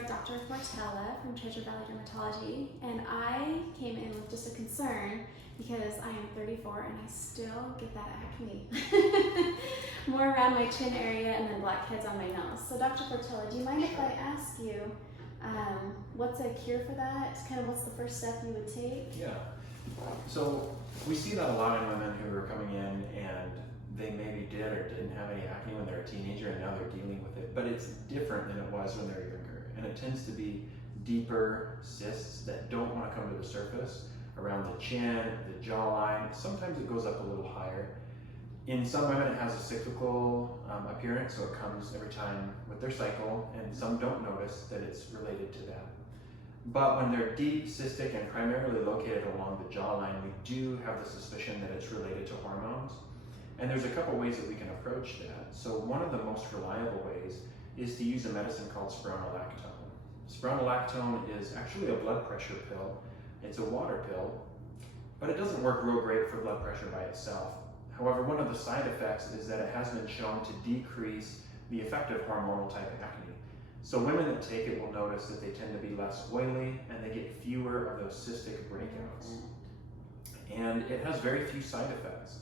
with Dr. Portella from Treasure Valley Dermatology, and I came in with just a concern because I am 34 and I still get that acne. More around my chin area and then blackheads on my nose. So Dr. Portella, do you mind if I ask you what's a cure for that? Kind of what's the first step you would take? Yeah. So we see that a lot in women who are coming in and they maybe did or didn't have any acne when they were a teenager and now they're dealing with it, but it's different than it was when they were younger. And it tends to be deeper cysts that don't want to come to the surface around the chin, the jawline. Sometimes it goes up a little higher. In some women it has a cyclical appearance, so it comes every time with their cycle, and some don't notice that it's related to that. But when they're deep, cystic, and primarily located along the jawline, we do have the suspicion that it's related to hormones. And there's a couple ways that we can approach that. So one of the most reliable ways is to use a medicine called spironolactone. Spironolactone is actually a blood pressure pill. It's a water pill, but it doesn't work real great for blood pressure by itself. However, one of the side effects is that it has been shown to decrease the effect of hormonal type acne. So women that take it will notice that they tend to be less oily and they get fewer of those cystic breakouts. And it has very few side effects.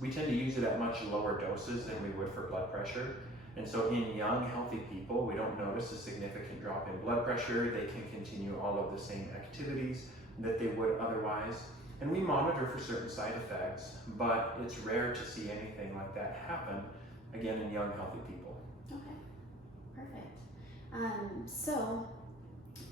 We tend to use it at much lower doses than we would for blood pressure. And so in young, healthy people, we don't notice a significant drop in blood pressure. They can continue all of the same activities that they would otherwise. And we monitor for certain side effects, but it's rare to see anything like that happen, again, in young, healthy people. Okay, perfect. So,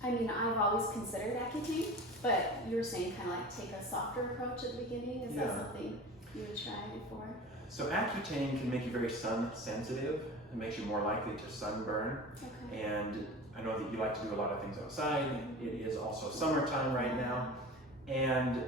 I mean, I've always considered Accutane, but you were saying kind of like take a softer approach at the beginning. Is that something you would try before? So Accutane can make you very sun sensitive. It makes you more likely to sunburn. Okay. And I know that you like to do a lot of things outside. It is also summertime right now. And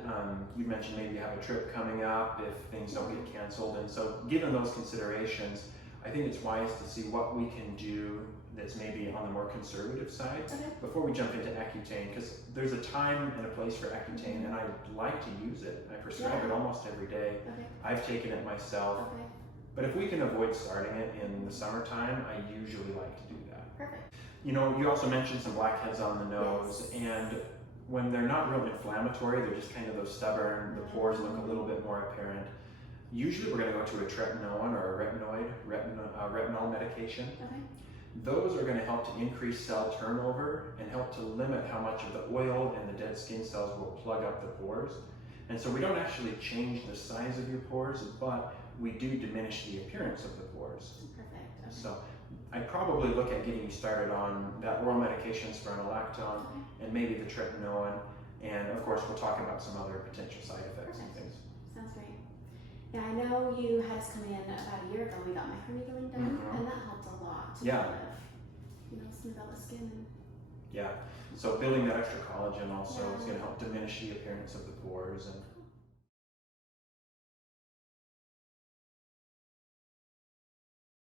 you mentioned maybe you have a trip coming up if things don't get canceled. And so given those considerations, I think it's wise to see what we can do that's maybe on the more conservative side before we jump into Accutane, because there's a time and a place for Accutane, and I like to use it. I prescribe it almost every day. I've taken it myself. But if we can avoid starting it in the summertime, I usually like to do that. Perfect. You know, you also mentioned some blackheads on the nose, and when they're not real inflammatory, they're just kind of those stubborn, the pores look a little bit more apparent. Usually we're going to go to a tretinoin or a retinol medication. Those are going to help to increase cell turnover and help to limit how much of the oil and the dead skin cells will plug up the pores. And so we don't actually change the size of your pores, but we do diminish the appearance of the pores. Perfect. So I'd probably look at getting you started on that oral medication, spironolactone, and maybe the tretinoin. And of course, we'll talk about some other potential side effects and things. Sounds great. Yeah, I know you had us come in about a year ago. We got microneedling done, and that helped a lot to kind of, smooth out the skin. Yeah. So building that extra collagen also is going to help diminish the appearance of the pores and